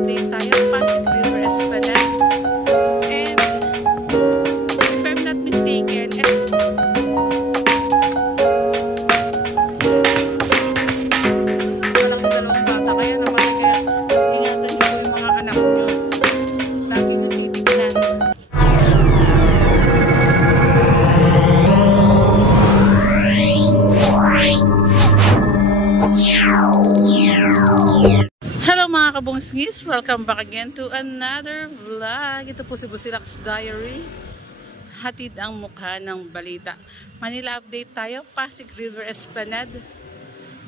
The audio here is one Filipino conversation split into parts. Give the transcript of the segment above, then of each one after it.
update tayo. Pasig River Esplanade. And if I'm not mistaken, walang dalawang bata. Kaya naman, kaya ingatan niyo po yung mga anak niyo. Lagi na titignan. Hello mga kabungsngis, welcome back again to another vlog. Ito po si Busilak's Diary. Hatid ang mukha ng balita. Manila update tayo, Pasig River Esplanade.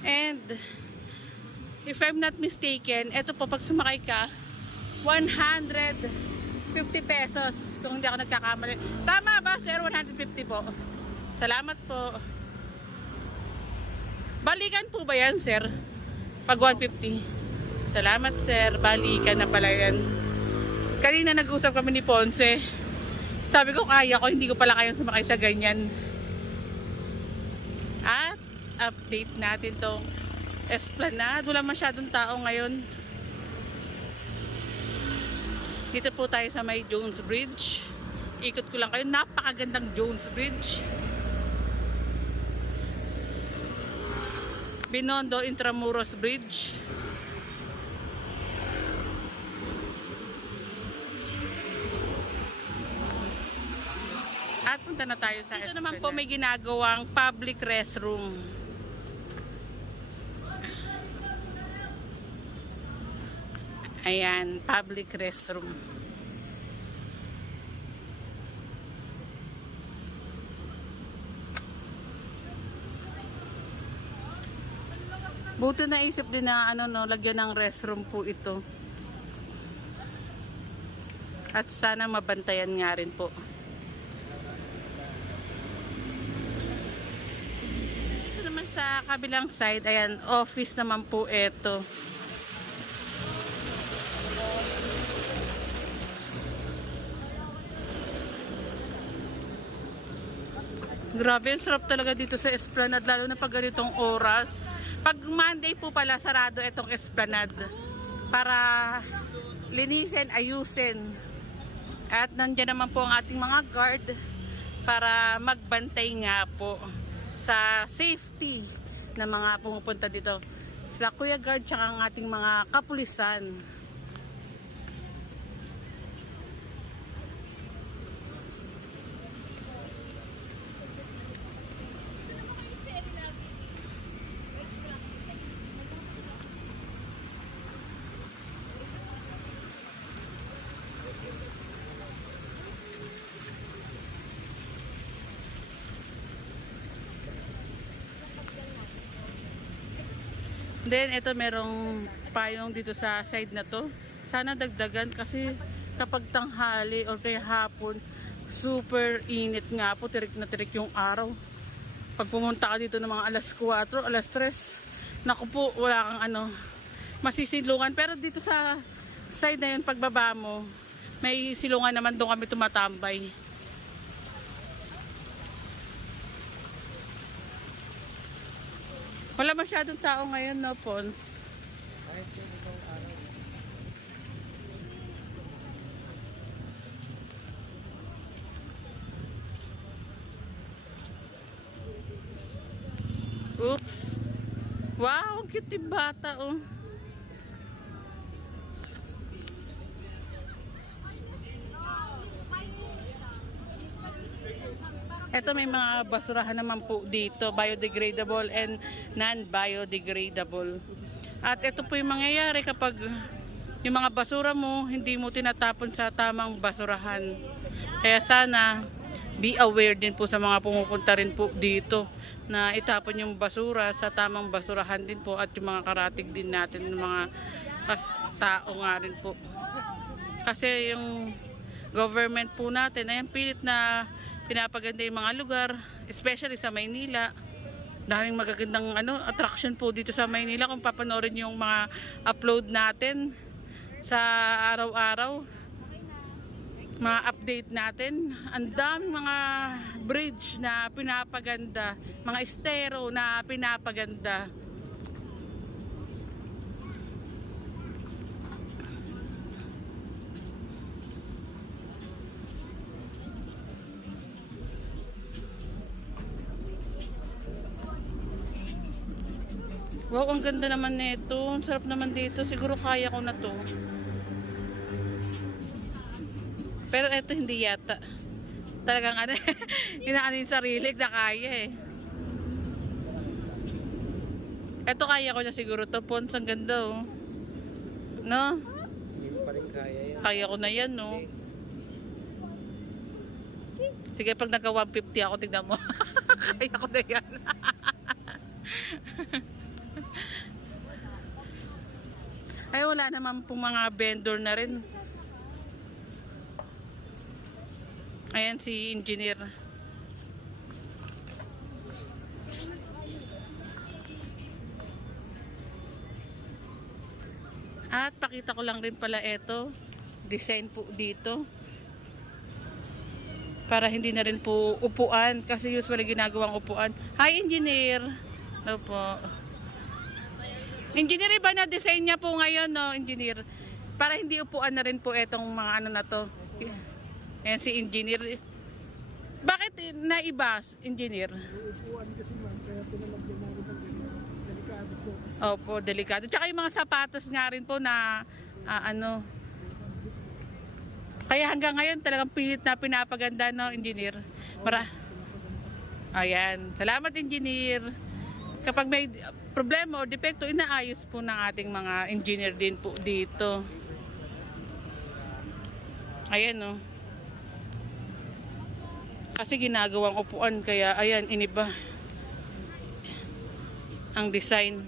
And if I'm not mistaken, ito po pag sumakay ka, 150 pesos kung hindi ako nagkakamali. Tama ba sir? 150 po. Salamat po. Balikan po ba yan sir? Pag 150. Salamat sir, balikan na pala yan. Kanina nag-usap kami ni Ponce. Sabi ko kaya ko, hindi ko pala kayang sumakay sa ganyan. At update natin tong Esplanade. Wala masyadong tao ngayon. Dito po tayo sa may Jones Bridge. Ikot ko lang kayo, napakagandang Jones Bridge. Binondo Intramuros Bridge. At punta na tayo sa Esplanade. Dito naman po may ginagawang public restroom. Ayan, public restroom. Buti naisip din na lagyan ng restroom po ito. At sana mabantayan nga rin po. Sa kabilang side, ayan, office naman po ito. Grabe, ang sarap talaga dito sa Esplanade, lalo na pag ganitong oras. Pag Monday po pala, sarado itong Esplanade para linisin, ayusin. At nandiyan naman po ang ating mga guard para magbantay nga po sa safety ng mga pumupunta dito. Sila Kuya Guard tsaka ang ating mga kapulisan. Then ito merong payong dito sa side na to. Sana dagdagan kasi kapag tanghali o kaya hapon, super init nga po, tirik na tirik yung araw. Pag pumunta ka dito ng mga alas 4, alas 3, naku po, wala kang masisilungan. Pero dito sa side na yun, pagbaba mo, may silungan naman, doon kami tumatambay. Wala masyadong tao ngayon, no, Pons? Oops. Wow, cute yung bata, oh. Ito may mga basurahan naman po dito, biodegradable and non-biodegradable. At ito po yung mangyayari kapag yung mga basura mo, hindi mo tinatapon sa tamang basurahan. Kaya sana, be aware din po sa mga pumupunta rin po dito na itapon yung basura sa tamang basurahan din po at yung mga karatig din natin ng mga tao nga rin po. Kasi yung government po natin, ayan, pilit na pinapaganda yung mga lugar, especially sa Maynila. Daming magagandang attraction po dito sa Maynila. Kung papanoorin yung mga upload natin sa araw-araw, mga update natin, ang daming mga bridge na pinapaganda, mga estero na pinapaganda. Wow, ang ganda naman nito. Ang sarap naman dito. Siguro kaya ko na to. Pero eto hindi yata. Talagang ano, inaano yung sarili na kaya eh. Eto kaya ko na siguro to. Pons, ang ganda oh. No? Hindi pa rin kaya yan. Kaya ko na yan no. Yes. Sige, pag nagka 150 ako, tignan mo. Kaya ko na yan. Ay, wala naman pong mga vendor na rin. Ayan si engineer. At pakita ko lang rin pala ito. Design po dito. Para hindi na rin po upuan. Kasi usually ginagawang upuan. Hi, engineer. Hello po. Engineer, iba na design niya po ngayon, no, engineer. Para hindi upuan na rin po itong mga ano na to. Ayan si engineer. Bakit naiba, engineer? Upuan kasi ma'am, kaya pinalagyan namin ng delikado po. Opo, delikado. Tsaka yung mga sapatos nga rin po na ano. Kaya hanggang ngayon talagang pilit na pinapaganda, no, engineer. Ayan. Salamat, engineer. Kapag may problema o depekto, inaayos po ng ating mga engineer din po dito. Ayan, no. Kasi ginagawang upuan, kaya ayan, iniba ang design.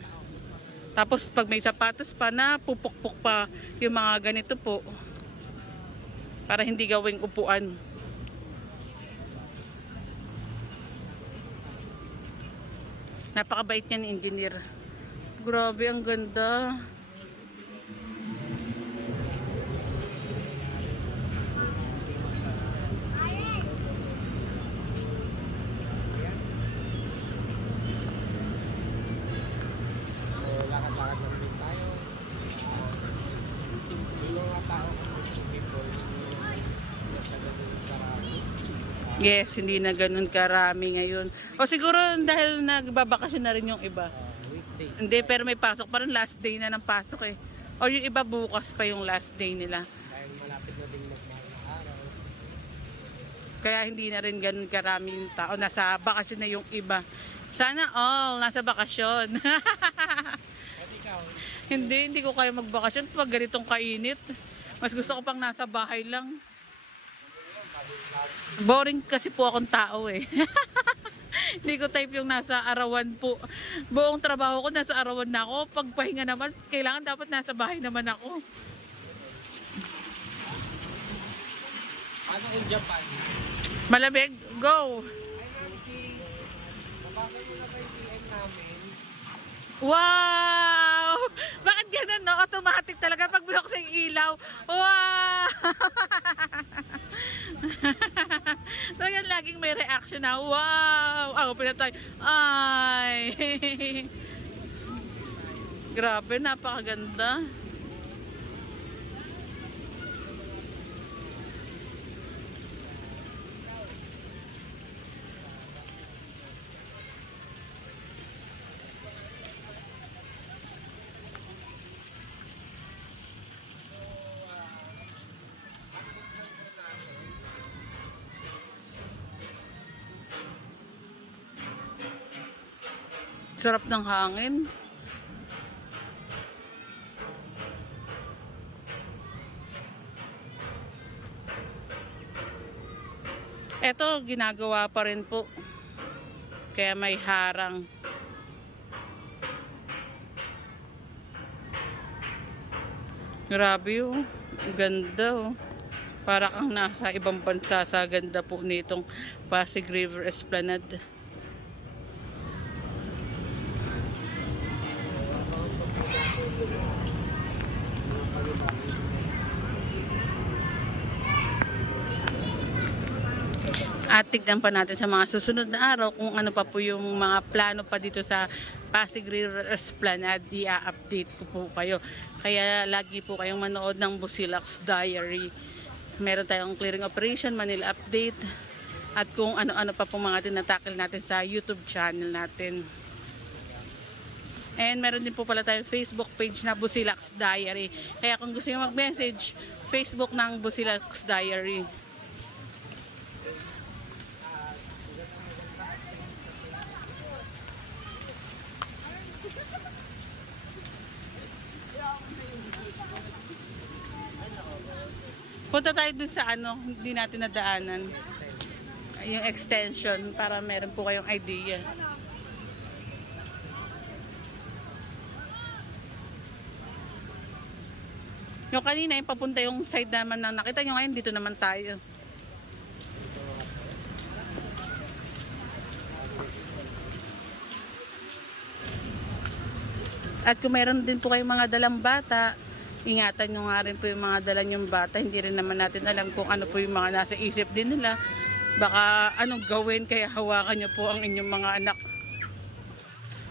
Tapos pag may sapatos pa na pupukpok pa yung mga ganito po. Para hindi gawing upuan. Napakabait niya ni engineer. Grabe, ang ganda. Lakad-lakad lang din tayo. Yung mga tao, people, Yes, hindi na ganun karami ngayon. O siguro dahil nagbabakasyon na rin yung iba. weekdays. Hindi, pero may pasok pa rin. Last day na ng pasok eh. O yung iba bukas pa yung last day nila. Dahil malapit na din magmahal na araw. Kaya hindi na rin ganun karami yung tao. Nasa bakasyon na yung iba. Sana all nasa bakasyon. At ikaw? Hindi ko kaya magbakasyon pag ganitong kainit. Mas gusto ko pang nasa bahay lang. Boring kasi po akong tao eh. Hindi ko type yung nasa arawan po. Buong trabaho ko nasa arawan na ako. Pagpahinga naman, kailangan dapat nasa bahay naman ako. Ano kung Japan? Malamig, go! Ay ma'am, nabasa mo na ba yung PM namin? Wow! Bakit ganun, no? Automatic talaga pag bulok sa ilaw. Wow! Talagang laging may reaction na, wow! Ako pinatay. Ay! Grabe, napakaganda. Sarap ng hangin. Ito, ginagawa pa rin po. Kaya may harang. Grabe oh. Ganda oh. Para kang nasa ibang bansa sa ganda po nitong Pasig River Esplanade. At tignan pa natin sa mga susunod na araw kung ano pa po yung mga plano pa dito sa Pasig River Esplanade. I-update ko po kayo. Kaya lagi po kayong manood ng Busilak's Diary. Meron tayong clearing operation, Manila update. At kung ano-ano pa po mga tinatakil natin sa YouTube channel natin. And meron din po pala tayong Facebook page na Busilaks Diary. Kaya kung gusto nyo mag-message, Facebook ng Busilaks Diary. Punta tayo dun sa ano, hindi natin nadaanan. Yung extension para meron po kayong idea. Yung kanina yung papunta yung side naman na nakita nyo, ngayon dito naman tayo. At kung meron din po kayong mga dalang bata, ingatan nyo nga rin po yung mga dala nyong bata. Hindi rin naman natin alam kung ano po yung mga nasa isip din nila. Baka anong gawin, kaya hawakan nyo po ang inyong mga anak.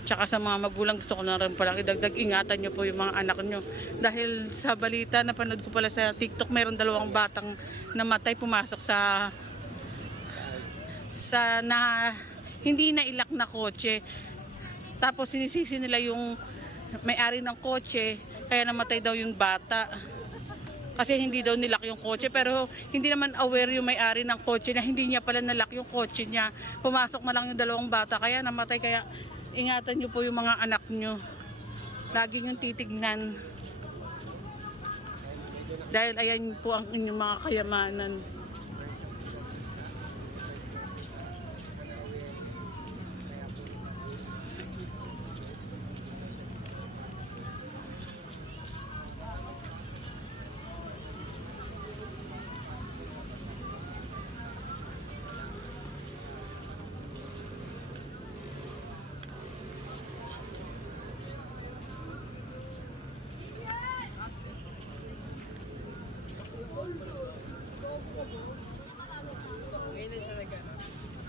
Tsaka sa mga magulang, gusto ko na rin palang idagdag, ingatan nyo po yung mga anak nyo. Dahil sa balita, napanood ko pala sa TikTok, mayroon 2 batang namatay, pumasok sa hindi na ilak na kotse. Tapos sinisisi nila yung may-ari ng kotse, kaya namatay daw yung bata. Kasi hindi daw nilak yung kotse, pero hindi naman aware yung may-ari ng kotse na hindi niya pala nalak yung kotse niya. Pumasok na lang yung 2 bata, kaya namatay. Kaya ingatan nyo po yung mga anak nyo. Lagi yung titignan. Dahil ayan po ang inyong mga kayamanan.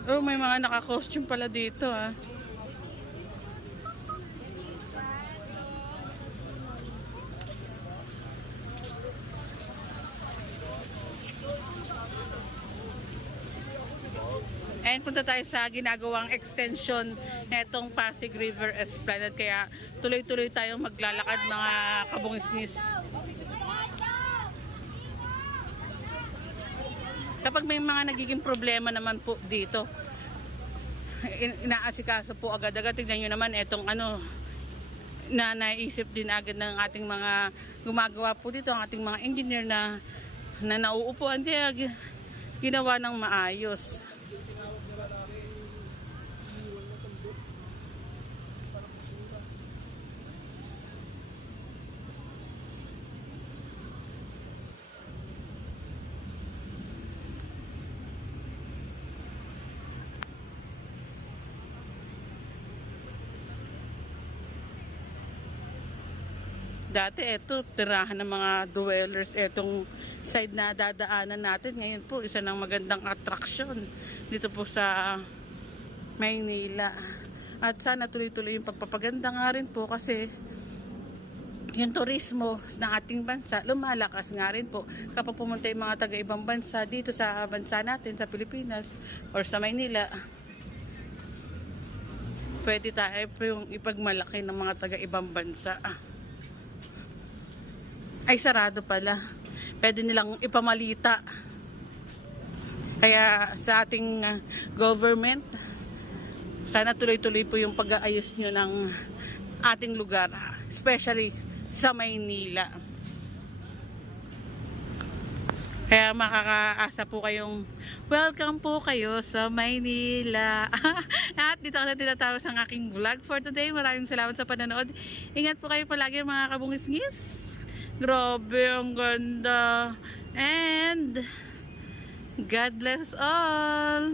Oh, may mga naka-costume pala dito ah. And punta tayo sa ginagawang extension netong Pasig River Esplanade. Kaya tuloy-tuloy tayong maglalakad mga kabungisnis. Kapag may mga nagiging problema naman po dito, inaasikaso po agad-agad. Tignan nyo naman itong ano, na naisip din agad ng ating mga gumagawa po dito, ang ating mga engineer na nauupuan. Kaya ginawa ng maayos. Dati ito, tirahan ng mga dwellers, etong side na dadaanan natin. Ngayon po, isa ng magandang attraction dito po sa Maynila. At sana tuloy-tuloy yung pagpapaganda nga rin po, kasi yung turismo ng ating bansa lumalakas nga rin po. Kapag pumunta yung mga taga-ibang bansa dito sa bansa natin, sa Pilipinas or sa Maynila, pwede tayo po yung ipagmalaki ng mga taga-ibang bansa. Ay, sarado pala. Pwede nilang ipamalita. Kaya sa ating government, sana tuloy-tuloy po yung pag-aayos nyo ng ating lugar, especially sa Maynila. Kaya makakaasa po kayong welcome po kayo sa Maynila. At dito ako na tinatapos ang aking vlog for today. Maraming salamat sa panonood. Ingat po kayo palagi mga kabungis-ngis. Grabe, ang ganda. And God bless all.